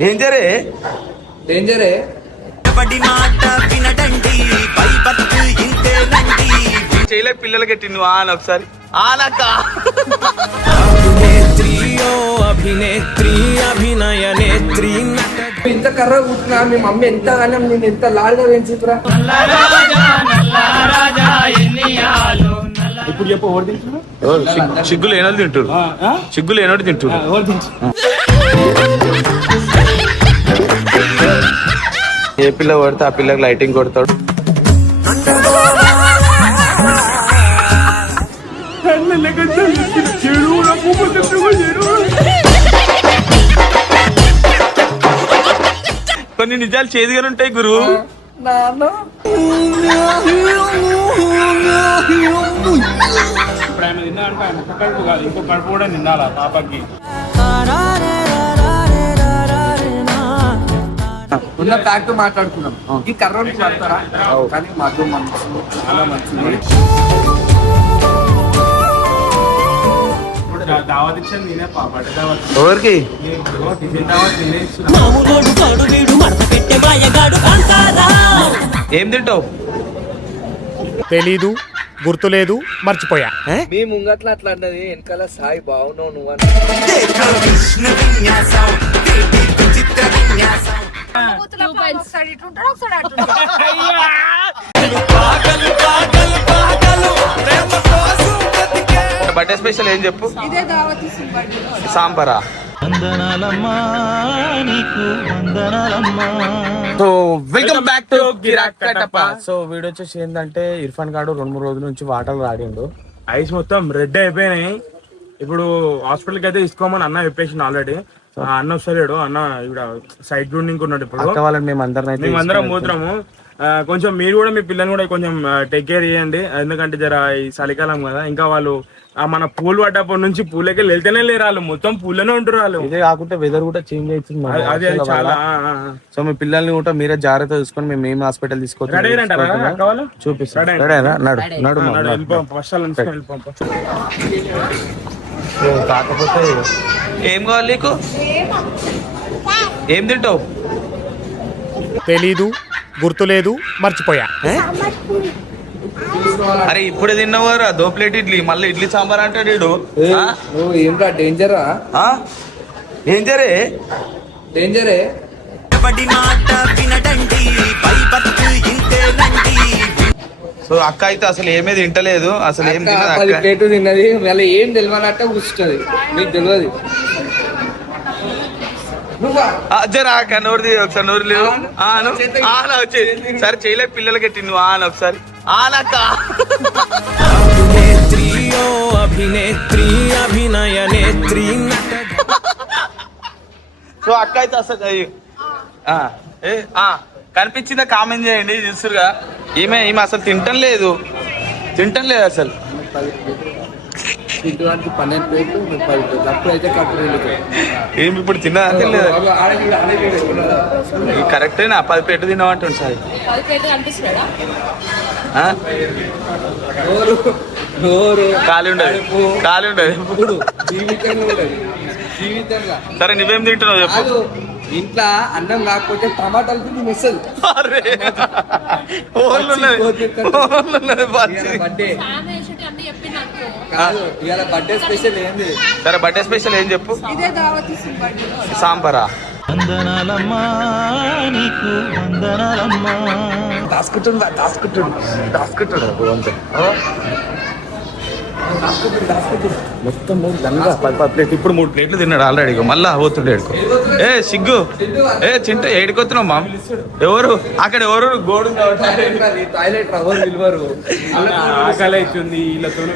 డేంజరే డేంజరే చేయలే పిల్లలకి నువ్వు ఆన ఒకసారి ఆనక్క అభినేత్రి అభినయ నేత్రి ఇంత కర్ర కూర్చున్నా మీ మమ్మీ ఎంత గానం నేను ఎంత లాడుగా పెంచుతురా. ఇప్పుడు చెప్పు ఎవరు తింటున్నారు? సిగ్గులు ఏనోడు తింటారు, సిగ్గులు ఏనోడు తింటారు. ఎవరు తింటున్నారు? ఏ పిల్ల కొడితే ఆ పిల్లకి లైటింగ్ కొడతాడు. కొన్ని నిజాలు చేదుగానే ఉంటాయి గురు. ఇప్పుడు ఆమె తిన్నా అంటే ఆమె కడుపు కాదు, ఇంకో కడుపు కూడా తినాలా పాపకి. ఉన్న ఫ్యాక్ట్ మాట్లాడుకున్నాం. ఈ కర్రని పడతారా కానీ మాకు మనసు చాలా మంచిది. దావత్ ఇచ్చాను నేనే పాప దావత్. ఎవరికి టిఫిన్ దావత్ నేనే ఇచ్చిన. ఏం తింటావు? తెలీదు, గుర్తులేదు, మర్చిపోయా. మీ ముంగట్ల అట్లా అన్నది వెనకాల సాయి బాగున్నావు నువ్వు అని. బర్త్డే స్పెషల్ ఏం చెప్పు? సాంబారా? సో వెల్కమ్ బ్యాక్ టు గిరాక్ కట్టప్ప. సో వీడియో వచ్చేసి ఏంటంటే ఇర్ఫాన్ గాడు 2-3 రోజుల నుంచి వాటర్లు రాడిండు, ఐస్ మొత్తం రెడ్ అయిపోయినాయి. ఇప్పుడు హాస్పిటల్కి అయితే తీసుకోమని అన్న చెప్పేసిండు ఆల్రెడీ. అన్న వస్తలేడు, అన్న ఇక్కడ సైడ్ గ్రౌండింగ్ ఉన్నాడు. ఇప్పుడు మేమందరం పోతున్నాము. కొంచెం మీరు కూడా మీ పిల్లల్ని కూడా కొంచెం టేక్ కేర్ చేయండి, ఎందుకంటే జర ఈ చలికాలం కదా. ఇంకా వాళ్ళు మన పూలు పడ్డప్పటి నుంచి పూలకి వెళ్తేనే లేరు, వాళ్ళు మొత్తం పూలనే ఉంటారు వాళ్ళు. ఇదే కాకుండా వెదర్ కూడా చేంజ్ అవుతుంది, అది చాలా. సో మీ పిల్లల్ని కూడా మీరే జాగ్రత్త చూసుకొని మేము ఏం హాస్పిటల్ తీసుకోవాలి చూపిస్తాం. కాకపోతే ఏం కావాలి నీకు? ఏం తింటావు? తెలీదు, గుర్తులేదు, మర్చిపోయా. అరే ఇప్పుడే తిన్నవారా 2 ప్లేట్ ఇడ్లీ, మళ్ళీ ఇడ్లీ సాంబార్ అంటాడు వీడు. నువ్వు ఏంట్రా డేంజరా? డేంజరే డేంజరే సో అక్క అయితే అసలు ఏమీ తింటలేదు, అసలు ఏం 10 ప్లేట్లు తిన్నది. మళ్ళీ ఏం తెలియనట్టే కూర్చుంటది, మీకు తెలియదు. జరా నోరు ఒకసారి నోరు లేవు వచ్చి సరే చేయలే పిల్లలకి నువ్వు ఆన ఒకసారి ఆనక్క. అభినేత్రి అభినయ నేత్రి. సో అక్క అయితే అసలు కనిపించిందా కామెంట్ చేయండి. చూస్తురుగా ఈమె అసలు తింటం లేదు అసలు. 12 ప్లేట్లు 10 ప్లేట్లు అప్పుడైతే కప్పుడు ఏమి ఇప్పుడు తిన్నా తినలేదు కరెక్టేనా? 10 ప్లేట్లు తిన్నామంటుంది సార్. ఖాళీ ఉండదు జీవితంగా. సరే నువ్వేం తింటున్నావు చెప్పు? ఇంట్లో అన్నం కాకపోతే టమాటాలు తిని మెస్సదు. బర్త్డే స్పెషల్ ఏంది? సరే బర్త్డే స్పెషల్ ఏం చెప్పు? సాంబారా? మొత్తం 10 ప్లేట్. ఇప్పుడు 3 ప్లేట్లు తిన్నాడు ఆల్రెడీ, మళ్ళా పోతుండే. ఏ సిగ్గు చింట ఏడుకొస్తున్నావు మా? ఎవరు అక్కడ ఎవరు? గోడు టాయిలెట్ ఎవరు నిలవరు. ఆకలి అవుతుంది వీళ్ళతోనే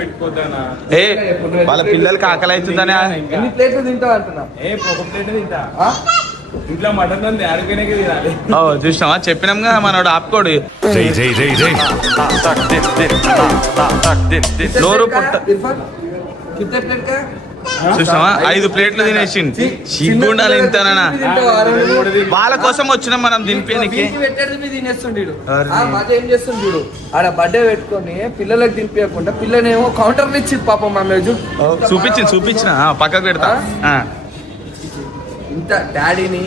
పెట్టుకోద్దానా? ఏ వాళ్ళ పిల్లలకి ఆకలి అవుతుందని. ఎన్ని ప్లేట్లు తింటావు అంటున్నా? 1 ప్లేట్ తింటా. ఇంట్లో మటన్ ఉంది ఆడిపోయినాక తినాలి. చూసినావా చెప్పినాం కదా మనోడు ఆపుకోడు. నోరు పుట్ట చూసినావా 5 ప్లేట్లు తినేసింది. సిగ్గు ఉండాలి ఇంతనా? వాళ్ళ కోసం వచ్చినాం మనం దింపేనికి. ఏం చేస్తుండు ఆడ బర్త్డే పెట్టుకొని పిల్లలకు దింపకుండా పిల్లనేమో కౌంటర్ ఇచ్చి పాపం మా చూపించిన పక్కకు పెడతా. ఇంత డాడీని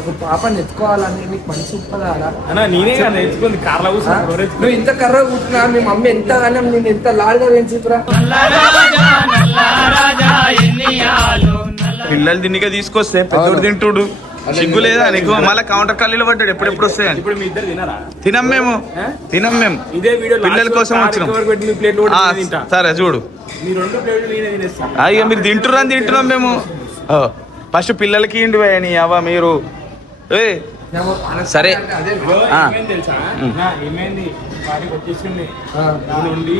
ఒక పాపని ఎత్తుకోవాలని నీకు మనసు ఒప్పదా? అన్న నేనే కదా నేర్చుకుంది కార్లో కూర్చొని నువ్వు ఇంత కర్ర కూర్చున్నా మీ మమ్మీ ఎంతగానో నేను ఎంత లాడుగా పెంచుతురా. పిల్లలు తిన్నిగా తీసుకొస్తే పెద్దోడు తింటుడు. సిగ్గు లేదా నీకు? మళ్ళీ కౌంటర్ ఖాళీలో పడ్డాడు. ఎప్పుడెప్పుడు వస్తాయని ఇప్పుడు మీ ఇద్దరు తినారా? తినం మేము. ఇదే వీడియో పిల్లల కోసం వచ్చినాం. ప్లేట్లు ఆ, సరే చూడు. మీ 2 ప్లేట్లు నేనే తినేస్తాను. ఇక మీరు తింటురని తింటున్నాం మేము. ఫస్ట్ పిల్లలకి ఇండి అని అవ్వ మీరు. సరే అదే ఏమైంది తెలుసా? ఏమైంది వాడికి వచ్చేసింది నుండి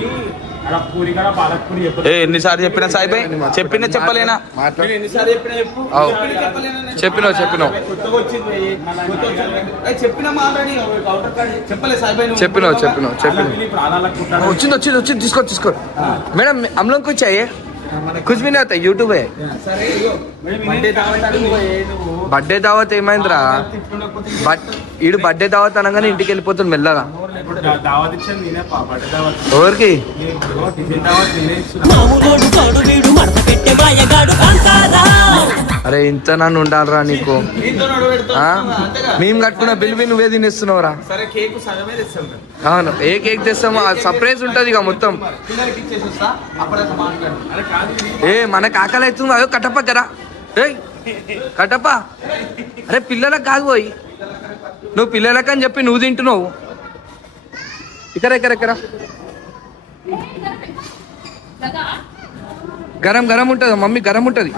పూరి కూడా పాలక్ పూరి ఎన్నిసార్లు చెప్పినా సాయిబాయ్? చెప్పినా చెప్పలేనా? మాట్లాడు. ఎన్నిసార్లు చెప్పినా చెప్పు. అవు. చెప్పినావు కొత్తగా వచ్చింది చెప్పినావు వచ్చింది తీసుకో మేడం हम लोग कुछ चाहिए कुछ भी नहीं होता यूट्यूब है బర్త్డే దావత్ ఏమైందిరా? ఈడు బర్త్డే దావత్ అనగానే ఇంటికి వెళ్ళిపోతుంది మెల్లగా. దావత్ ఇచ్చాను నేనే బర్త్డే దావత్. ఎవరికి? టిఫిన్ దావత్ నేనే ఇస్తున్నా. అరే ఇంత నన్ను ఉండాలరా నీకు. మేము కట్టుకున్న బిల్ నువ్వే తినేస్తున్నావురా. సరే కేక్ సగమే తెస్తాం. అవును ఏ కేక్ తెస్తామో అది సర్ప్రైజ్ ఉంటుంది ఇక మొత్తం. పిల్లలకి ఇచ్చేసి వస్తా, అప్పుడైతే మాట్లాడు. ఏ మనకు ఆకలి అవుతుంది అదో కట్టప్ప కదా. ఏయ్ కట్టప్ప, అరే పిల్లలకు కాదు పోయి, నువ్వు పిల్లలకు అని చెప్పి నువ్వు తింటున్నావు. ఇక్కడ గరం గరం ఉంటుంది మమ్మీ, గరం ఉంటుంది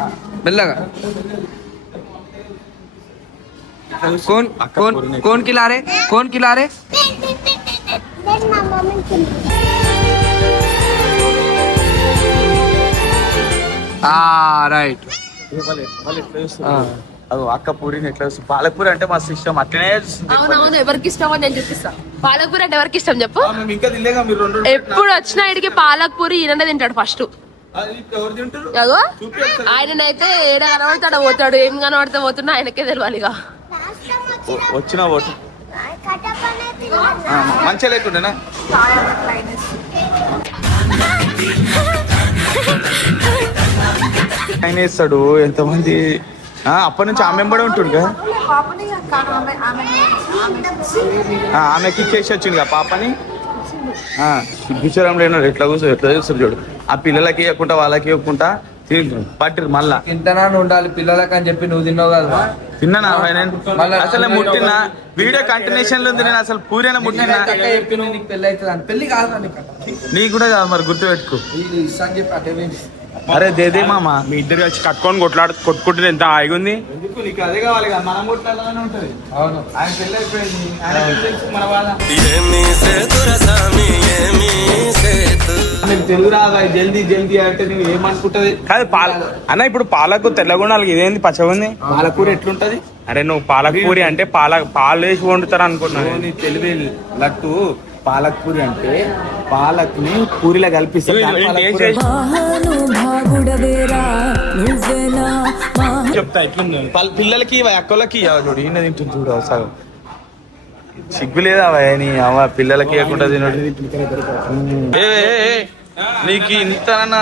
మెల్లగా. కోన్ కిలారే రైట్. అది అక్క పూరిని ఎట్లా వస్తుంది? పాలకూర అంటే మా ఇష్టం. అట్లనే అవునవును, ఎవరికి ఇష్టం అని నేను చూపిస్తా. పాలకూర అంటే ఎవరికి ఇష్టం చెప్పు? మేము ఇంకా తినలేగా. మీరు 2 ఎప్పుడు వచ్చినా ఇడికి పాలకూరి ఈయననే తింటాడు ఫస్ట్. ఎవరు తింటారు? అగో ఆయననైతే ఏడ కనబడతాడు పోతాడు, ఏం కనబడితే పోతున్నా ఆయనకే తెలియాలిగా. వచ్చిన ఓటు మంచిగా లేకుండేనా? ఆయన వేస్తాడు ఎంతమంది. అప్పటి నుంచి ఆమె ఎంబడే ఉంటుండగా ఆమెకి ఇచ్చేసి వచ్చింది పాపని. సిగ్గుచరం లేనాడు. ఎట్లా చూస్తారు చూడు. ఆ పిల్లలకి ఇవ్వకుండా వాళ్ళకి ఇవ్వకుండా పట్టిరు మళ్ళా. తింటనా ఉండాలి పిల్లలకి అని చెప్పి నువ్వు తిన్నావు కదా. తిన్నానా అసలు ముట్టినా? వీడియో కంటిన్యూషన్ లో ఉంది. నేను అసలు పూరేనా ముట్టినా? చెప్పి నువ్వు నీకు పెళ్లి అవుతుంది అని. పెళ్లి కాదు నీకు కూడా కాదు మరి, గుర్తు పెట్టుకో. ఇస్తాను చెప్పి అటే అరే దేదే మామ, మీ ఇద్దరు వచ్చి కట్టుకొని కొట్టుకుంటే ఎంత హాయిగా ఉంది. నీకు అదే కావాలి కదా, మనం కొట్లాడాలని ఉంటది. అవును ఆయన పెళ్ళి అయిపోయింది, ఆయన తెలుసు మన బాధ. నీకు తెలుగు రాదా? జల్దీ జల్దీ అంటే నువ్వు ఏమనుకుంటది? కాదు అన్న ఇప్పుడు పాలకు తెల్లగుండాలి, ఇదేంది పచ్చగుంది? పాలకూర ఎట్లుంటది? అరే నువ్వు పాలకూరి అంటే పాలు వేసి వండుతారు అనుకున్నాను. నీ తెలివి లట్టు. పాలకూరి అంటే పాలకుని పూరిలో కల్పిస్తారు. చెప్తా ఎట్లుంది పిల్లలకి అక్కలకి చూడు. ఈయన తింటుంది చూడు సగం. సిగ్గు లేదా నీ అవ పిల్లలకి ఇవ్వకుండా తినడు. నీకు ఇంతనన్నా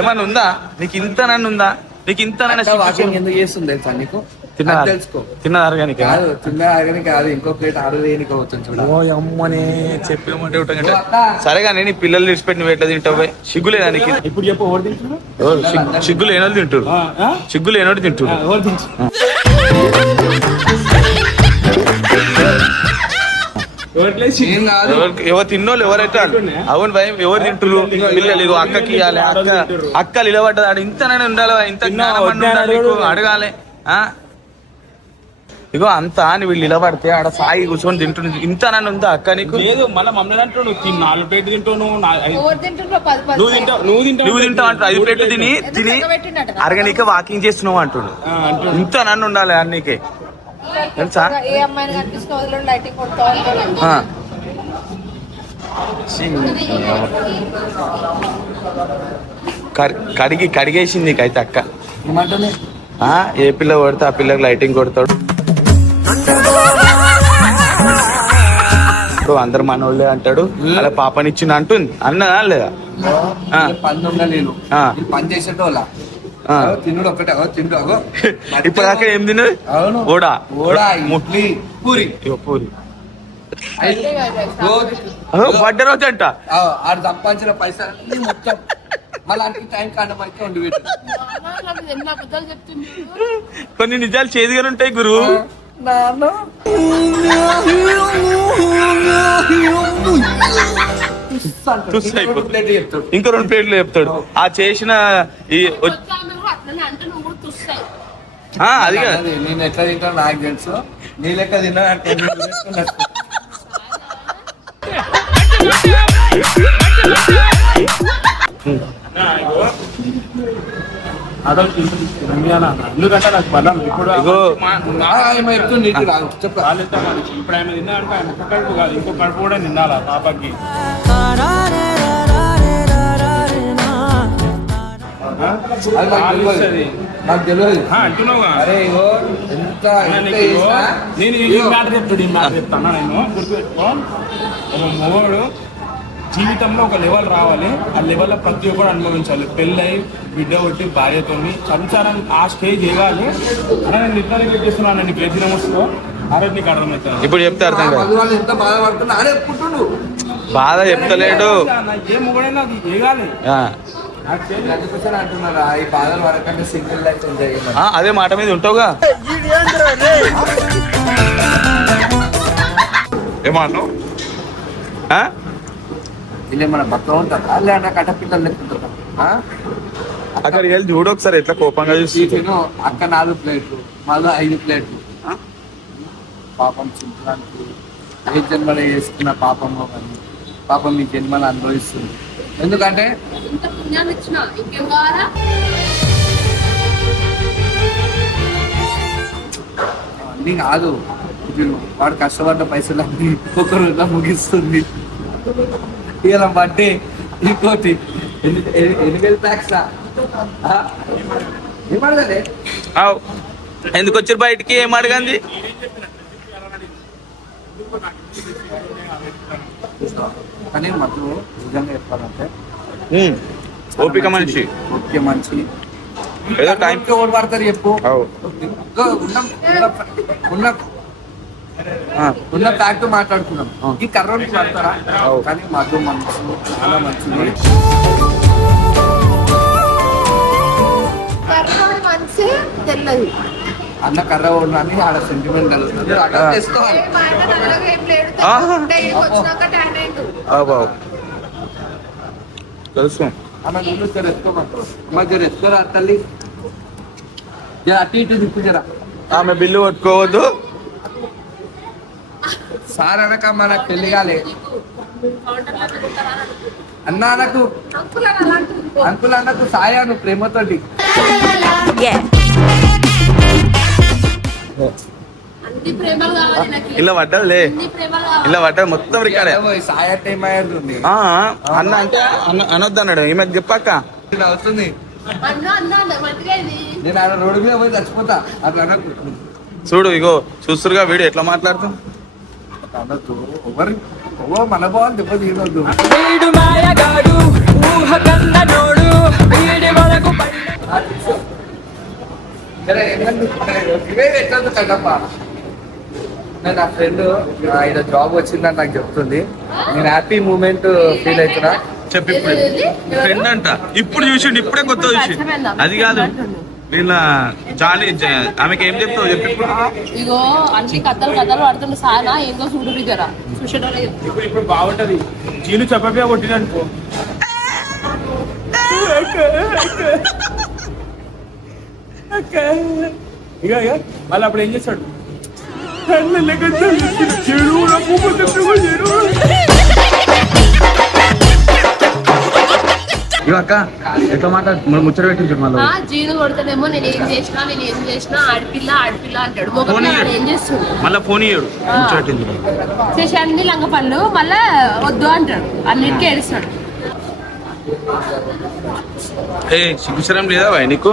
ఏమన్నా ఉందా? నీకు ఇంతనన్నా ఉందా? నీకు ఇంతనన్నా వాకింగ్ ఎందుకు చేస్తుంది తెలుసా నీకు? తెలుసుకో. తిన్నదారు కానీ కాదు తిన్నదారు కాదు, ఇంకో ప్లేట్ ఆరుదేనికి అవుతుంది చూడ. అమ్మని చెప్పేమంటే సరే కానీ నీ పిల్లలు విడిచిపెట్టి నువ్వు ఎట్లా తింటావు? సిగ్గు లేదా నీకు? ఇప్పుడు చెప్పు ఎవరు తింటున్నారు? సిగ్గు లేనోడు తింటారు. సిగ్గు లేనోడు తింటారు. ఎవరు తింటారు? ఎవరు తిన్నోళ్ళు ఎవరైతే అవును భయం. ఎవరు తింటారు పిల్లలు? ఇగో అక్కకి ఇవ్వాలి. అక్కలు నిలబడ్డది. ఇంతనైనా ఉండాలి, ఇంత జ్ఞానం ఉండాలి నీకు. అడగాలి. ఇగో అంతా అని వీళ్ళు నిలబడితే ఆడ సాయి కూర్చొని తింటుంది. ఇంతనైనా ఉందా అక్క నీకు? లేదు మళ్ళీ మమ్మల్ని అంటావు. నువ్వు 4 ప్లేట్లు తింటావు. నువ్వు తింటావు అంటారు. 5 ప్లేట్లు తిని అరగనీక వాకింగ్ చేస్తున్నావు అంటుడు. ఇంత నన్ను ఉండాలి అన్నికే తెలుసా? కడిగేసింది నీకైతే అక్క. ఏ పిల్ల కొడితే ఆ పిల్లకి లైటింగ్ కొడతాడు. అందరు మనోళ్ళే అంటాడు. అలా పాపనిచ్చింది అంటుంది. అన్నదా లేదా? పని చేసేటోళ్ళ తినుడు ఒకటే తిండు ఇప్పుడు దాకా ఏం తిన్నది అవును ఓడా ఓడా ఇడ్లీ పూరి పూరి అంతే కదా. బర్త్డే రోజు అంట ఆడు సంపాదించిన పైసలు మొత్తం మళ్ళీ అంటే టైం కాండం అయితే ఉండి పెట్టు నాకు ఎన్ని అబద్ధాలు చెప్తుంది కొన్ని నిజాలు చేదుగానే ఉంటాయి గురు తుస్సు అయిపోతుంది. ఇంకో 2 ప్లేట్లు చెప్తాడు ఆ చేసిన ఈ అట్లనే అంటే నువ్వు కూడా తుస్తాయి. అది కాదు నేను ఎట్లా తింటాను నాకు తెలుసు నీ లెక్క తిన్నా అంటే ఎందుకంటే నాకు బలం ఇప్పుడు ఇగో చెప్తుంది చెప్ప ఇప్పుడు ఆమె తిన్నా అంటే ఆమె ఒక్క కడుపు కాదు ఇంకో కడుపు కూడా నిండాలా పాపకి నాకు తెలియదు అంటున్నావుగా అరే ఇగో ఎంత నేను ఈ మ్యాటర్ చెప్తాడు ఈ మ్యాటర్ చెప్తాను నేను గుర్తుపెట్టుకో ఒక మొగోడు జీవితంలో ఒక లెవెల్ రావాలి ఆ లెవెల్లో ప్రతి ఒక్కరు అనుభవించాలి పెళ్ళై బిడ్డ కొట్టి భార్యతో సంసారం ఆ స్టేజ్ ఇవ్వాలి అలా నేను నిర్ధారణ పెట్టేస్తున్నాను నీకు ఏ దినం వస్తుందో ఆ రోజు నీకు అర్థమవుతుంది ఇప్పుడు చెప్తే అర్థం కాదు వాళ్ళు ఎంత బాధపడుతున్నా అరే పుట్టుండు బాధ చెప్తలేడు ఏ మొగడైనా అది ఏగాలి అందుకోసం అంటున్నారా ఈ బాధలు వరకంటే సింగిల్ లైఫ్ ఎంజాయ్ చేయమని అదే మాట మీద ఉంటావుగా ఏమన్నావు ఇలా మన భర్త ఉంటారా లేదా కట్టపిల్లలు లెక్కుంటారా అక్కడికి వెళ్ళి చూడు ఒకసారి ఎట్లా కోపంగా చూసి తిను అక్క 4 ప్లేట్లు మళ్ళీ 5 ప్లేట్లు పాపం చింతడానికి ఏ జన్మలో చేసుకున్న పాపంలో కానీ పాపం మీ జన్మలు అనుభవిస్తుంది ఎందుకంటే ఇంత పుణ్యాన్ని ఇచ్చిన ఇంకేం కావాలా అన్నీ కాదు ఇప్పుడు వాడు కష్టపడ్డ పైసలు అన్ని ఒక రోజులో ముగిస్తుంది ఇలా బట్టే ఇంకోటి 8,000 ప్యాక్స్ ఏమడగలే ఎందుకు వచ్చారు బయటికి ఏం అడగంది కానీ మాకు నిజంగా చెప్పాలంటే ఓపిక మనిషి ఓకే మంచి ఏదో టైం ఓడి పడతారు చెప్పు ఉన్న ఫ్యాక్ట్ మాట్లాడుకున్నాం ఈ కర్రోడికి పడతారా కానీ మధు మనసు చాలా మంచిది మంచి తెల్లది అన్న కర్ర ఓడినని ఆడ సెంటిమెంట్ కలుగుతుంది అక్కడ తెసుకోవాలి తెలుసు అన్న నువ్వు జర ఎత్తుకోమంటారు అమ్మ జర ఎత్తుకోరా తల్లి జర అటు ఇటు దిక్కు జర ఆమె బిల్లు కొట్టుకోవద్దు సార్ అనకమ్మ నాకు పెళ్లి కాలే అన్న నాకు అంకుల్ అన్నకు సాయాను ప్రేమతోటి అన్ని ప్రేమలు కావాలి నాకు ఇలా పడ్డలే అన్ని ప్రేమలు కావాలి ఇలా పడ్డది మొత్తం రికార్డే సాయ టైం అయ్యింది అన్న అంటే అనొద్దు అన్నాడు ఈమె చెప్పాక అవుతుంది అన్నా అన్నా మంచిగా ఇది నేను ఆడ రోడ్డు మీద పోయి చచ్చిపోతా అట్లా అనకు చూడు ఇగో చూస్తురుగా వీడు ఎట్లా మాట్లాడుతాం అనొద్దు ఎవరు మన బాగుంది దెబ్బ తీయవద్దు కదప్ప నేను నా ఫ్రెండ్ ఇలా జాబ్ వచ్చిందని నాకు చెప్తుంది నేను హ్యాపీ మూమెంట్ ఫీల్ అవుతున్నా చెప్పి ఇప్పుడు ఫ్రెండ్ అంట ఇప్పుడు చూసిండు ఇప్పుడే కొత్త చూసిండు అది కాదు వీళ్ళ జాలి ఆమెకి ఏం చెప్తావు చెప్పి ఇప్పుడు ఇగో అన్ని కథలు పడుతుండే సానా ఏందో చూడు జరా చూసేటోళ్ళే చెప్తా. ఇప్పుడు బాగుంటది చీలు చెప్పబే కొట్టిననుకో ఇక మళ్ళీ అప్పుడు ఏం చేస్తాడు అక్క ఎట్లా మాట్లాడు ముచ్చట పెట్టించాడు మళ్ళీ జీను కొడతాడేమో నేను ఏం చేసినా ఆడపిల్ల అంటాడు మొగపిల్ల ఏం చేస్తుంది మళ్ళీ ఫోన్ ఇయ్యాడు ముచ్చట చేసి అన్ని లంగ పనులు మళ్ళా వద్దు అంటాడు అన్నిటికీ ఏడుస్తాడు ఏ సిగ్గుచరం లేదా భయ్ నీకు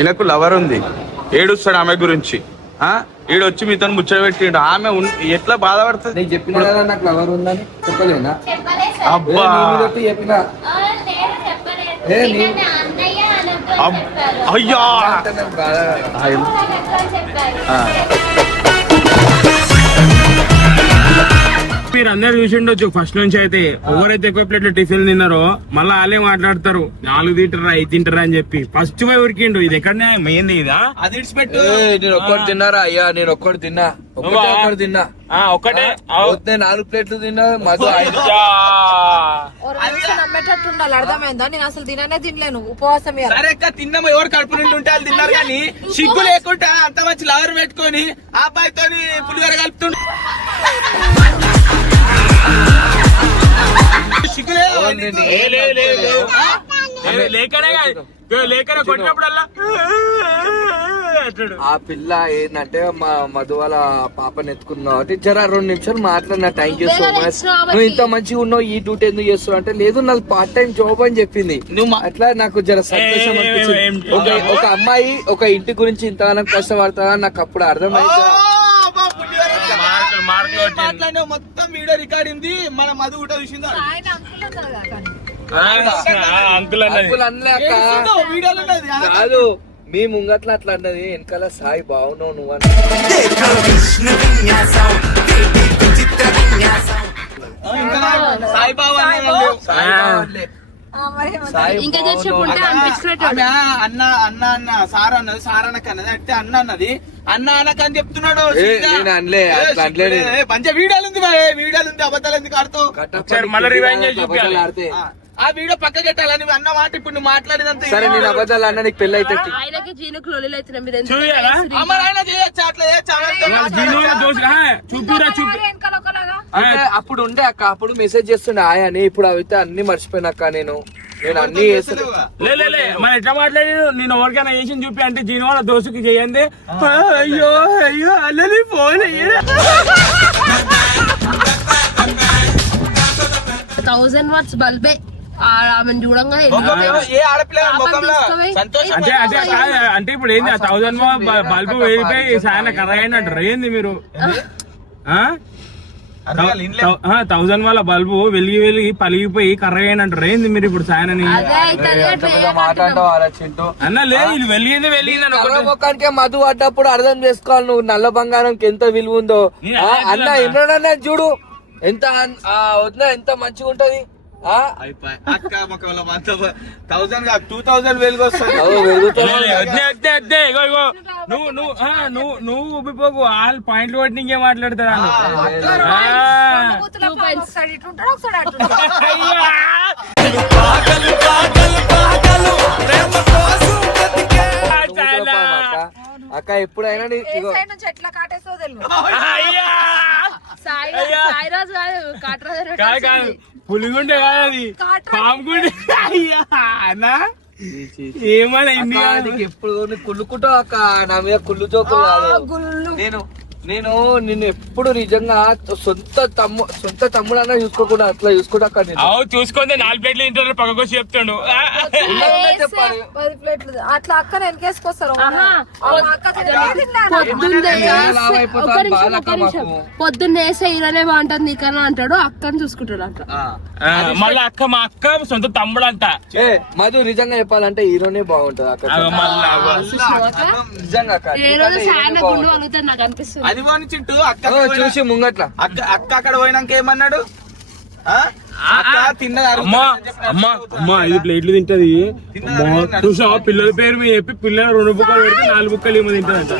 ఈయనకు లవర్ ఉంది ఏడుస్తాడు ఆమె గురించి ఈడొచ్చి మీతో ముచ్చట పెట్టిండు ఆమె ఎట్లా బాధపడుతుంది నీకు చెప్పిన కదా నాకు లవర్ ఉందని చెప్పలేనా అబ్బా చెప్పిన అయ్యా అంటే నాకు బాధ. మీరు అందరు చూసిండొచ్చు ఫస్ట్ నుంచి అయితే ఎవరైతే ఎక్కువ ప్లేట్లు టిఫిన్ తిన్నారో మళ్ళీ వాళ్ళే మాట్లాడతారు 4 తింటారా 5 తింటారా అని చెప్పి ఫస్ట్ పోయి ఉరికిండు. ఇది ఎక్కడనే మెయింది ఇదా అది ఇడిచిపెట్టు. నేను ఒక్కటి తిన్నారా అయ్యా, నేను ఒక్కటి తిన్నా, ఒక్కటి తిన్నా, ఒక్కటే వద్దే 4 ప్లేట్లు తిన్నా, మధు 5. నమ్మేటట్టు ఉండాలి, అర్థమైందా? నేను అసలు తిననే తినలేను, ఉపవాసం ఇయ్యాలి. సరే అక్క తిన్నాము, ఎవరు కడుపు నుండి ఉంటే వాళ్ళు తిన్నారు కానీ సిగ్గు లేకుండా అంత మంచి లవర్ పెట్టుకొని ఆ అబ్బాయితోని పులిహోర కలుపుతుండు. సిగ్గు లేకనే కొట్టినప్పుడల్లా ఆ పిల్ల ఏంటంటే మా మధు వాళ్ళ పాపని ఎత్తుకున్నావు కాబట్టి జర 2 నిమిషాలు మాట్లాడిన, థ్యాంక్ యూ సో మచ్, నువ్వు ఇంత మంచిగా ఉన్నావు, ఈ డ్యూటీ ఎందుకు చేస్తున్నావు అంటే లేదు నాది పార్ట్ టైం జాబ్ అని చెప్పింది. అట్లా నాకు జర సంతోషం అనిపించింది. ఒక అమ్మాయి ఒక ఇంటి గురించి ఇంతగానం కష్టపడతా నాకు అప్పుడు అర్థమైంది. మాట్లాడినావు మొత్తం వీడియో రికార్డ్ ఉంది, మన మధు కూడా చూసిందా ఆయన అంకుల్ అన్నారు కదా కానీ. అంకుల్ అన్నది అప్పులు అనలే అక్క, వీడియోలో ఉన్నది. కాదు మీ ముంగట్ల అట్లా అన్నది, వెనకాల సాయి బాగున్నావు నువ్వు అని. సాయిబాబా సాయి ఇంకా తెచ్చుకుంటే అనిపించినట్టు అన్న అన్న అన్న సార్ అన్నది, సార్ అనక అన్నది అంటే అన్న అన్నది, అన్న అనక అని చెప్తున్నాడు. నేను అనలే, అట్లా అనలే. మంచి వీడియోలు ఉంది, వీడియోలు ఉంది, అబద్ధాలు ఎందుకు ఆడుతావు? మళ్ళీ రివైండ్ చేసి చూపించాలి. ఆడితే ఆ వీడియో పక్క పెట్టాలని అన్న మాట ఇప్పుడు నువ్వు మాట్లాడేదంతా. సరే నేను అబద్ధాలు అన్న, నీకు పెళ్లి అయితే ఆయనకి జీనుకు లొల్లిలు అవుతున్నాయి, మీరు ఎందుకు చూయాలా? అమర్ ఆయన చేయొచ్చు, అట్లా చేయొచ్చు. చూపిరా చూపి వెనకాల ఒకలాగా. అంటే అప్పుడు ఉండే అక్క, అప్పుడు మెసేజ్ చేస్తుండే అని, ఇప్పుడు అయితే అన్ని మర్చిపోయినాక నేను అన్ని చేస్తాను. లే మన ఎట్లా మాట్లాడి నేను ఎవరికైనా చేసి చూపి అంటే జీని వాళ్ళ దోస్తుకి చేయండి. అయ్యో అయ్యో అల్లది ఫోన్ 1000 వాట్స్ బల్బే ఆమెను చూడంగా ఏ ఆడపిల్ల ముఖంలో సంతోషం అంటే అంటే ఇప్పుడు ఏంది 1000 బల్బు వెళ్ళిపోయి సాయన కర్రగాయంటారు ఏంది మీరు? 1000 వాళ్ళ బల్బు వెలిగి పలిగిపోయి కర్రగాయంటారు ఏంది మీరు ఇప్పుడు సాయనని? మాట్లాడతావు అలా చింటూ అన్న లేదు ఇది వెలిగింది ముఖానికే మధు పడ్డప్పుడు అర్థం చేసుకోవాలి నువ్వు నల్ల బంగారంకి ఎంత విలువ ఉందో. అన్న ఇమ్రాన్ అన్న చూడు ఎంత వదిన ఎంత మంచిగా ఉంటది. అక్క ముఖంలో 1000 కాదు 2000 వెలుగు వస్తుంది. నువ్వు ఉబ్బిపోకు వాళ్ళు పాయింట్లు కొట్టి ఇంకే మాట్లాడతాడు. కూతుల పాప ఒకసారి ఇటు ఉంటాడు, ఒకసారి అటు ఉంటాడు. అక్క ఎప్పుడైనా ఏ సైడ్ నుంచి ఎట్లా కాటేసో తెలియదు. సాయిరాజు కాదు కాదు పులిగుండే కాదు అది పాముగుండే. అయ్యా అన్నా ఏమన్నా ఎప్పుడు కుళ్ళుకుంటావు అక్క, నా మీద కుళ్ళు జోకులు కాదు. నేను నిన్ను ఎప్పుడు నిజంగా సొంత తమ్ముడు అన్న చూసుకోకుండా అట్లా చూసుకుంటా అక్క. చూసుకుంటే 4 ప్లేట్లు ఇంటర్ పక్కకు వచ్చి చెప్తాడు. చెప్పాలి 10 ప్లేట్లు అట్లా అక్క వెనకేసుకొస్తారు. పొద్దున్న వేసే ఇలానే బాగుంటది నీకన్నా అంటాడు, అక్కని చూసుకుంటాడు అంట. మళ్ళీ మా అక్క సొంత తమ్ముడు అంట. మధు నిజంగా చెప్పాలంటే హీరోనే బాగుంటది అక్క, నిజంగా అక్క. ఏ రోజు సాయన గుండు అలుగుతాడు నాకు అనిపిస్తుంది. అది పోనీ చింటూ అక్క చూసి ముంగట్ల అక్క అక్కడ పోయినాక ఏమన్నాడు? అక్క తిన్నది అమ్మా 5 ప్లేట్లు తింటది. చూసా పిల్లల పేరు మీద చెప్పి పిల్లలు 2 బుక్కలు పెడితే 4 బుక్కలు ఏమో తింటదంట.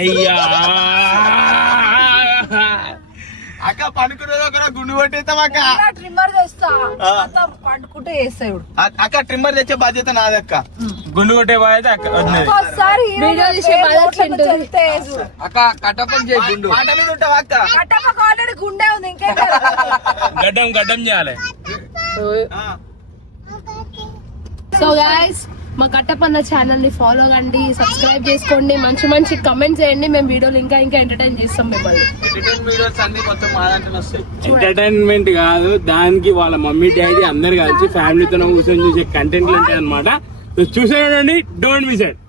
అయ్యా అక్క పనుకునేది ఒక గుండు కొట్టేస్తాం అక్క. ట్రిమ్మర్ తెస్తా పండుకుంటే చేస్తాయి. అక్క ట్రిమ్మర్ తెచ్చే బాధ్యత నాదక్క. గుండు కొట్టే బాధ్యత అక్క. ఒక్కోసారి వీడియో తీసే బాధ్యత అక్క కట్టపని చేయి గుండు. మాట మీద ఉంటావా అక్క? కట్టపక్క ఆల్రెడీ గుండె ఉంది, ఇంకేం గడ్డం చేయాలి. సో గైస్ మా కట్టపన్న ఛానల్ ని ఫాలో కండి, సబ్స్క్రైబ్ చేసుకోండి, మంచి కమెంట్స్ చేయండి. మేము వీడియోలు ఇంకా ఎంటర్టైన్ చేస్తాం మిమ్మల్ని. ఎంటర్టైన్మెంట్ కాదు, దానికి వాళ్ళ మమ్మీ డాడీ అందరు కలిసి ఫ్యామిలీతో కూర్చొని చూసే కంటెంట్లు ఉంటాయి అనమాట. చూసేయండి, డోంట్ మిస్ ఇట్.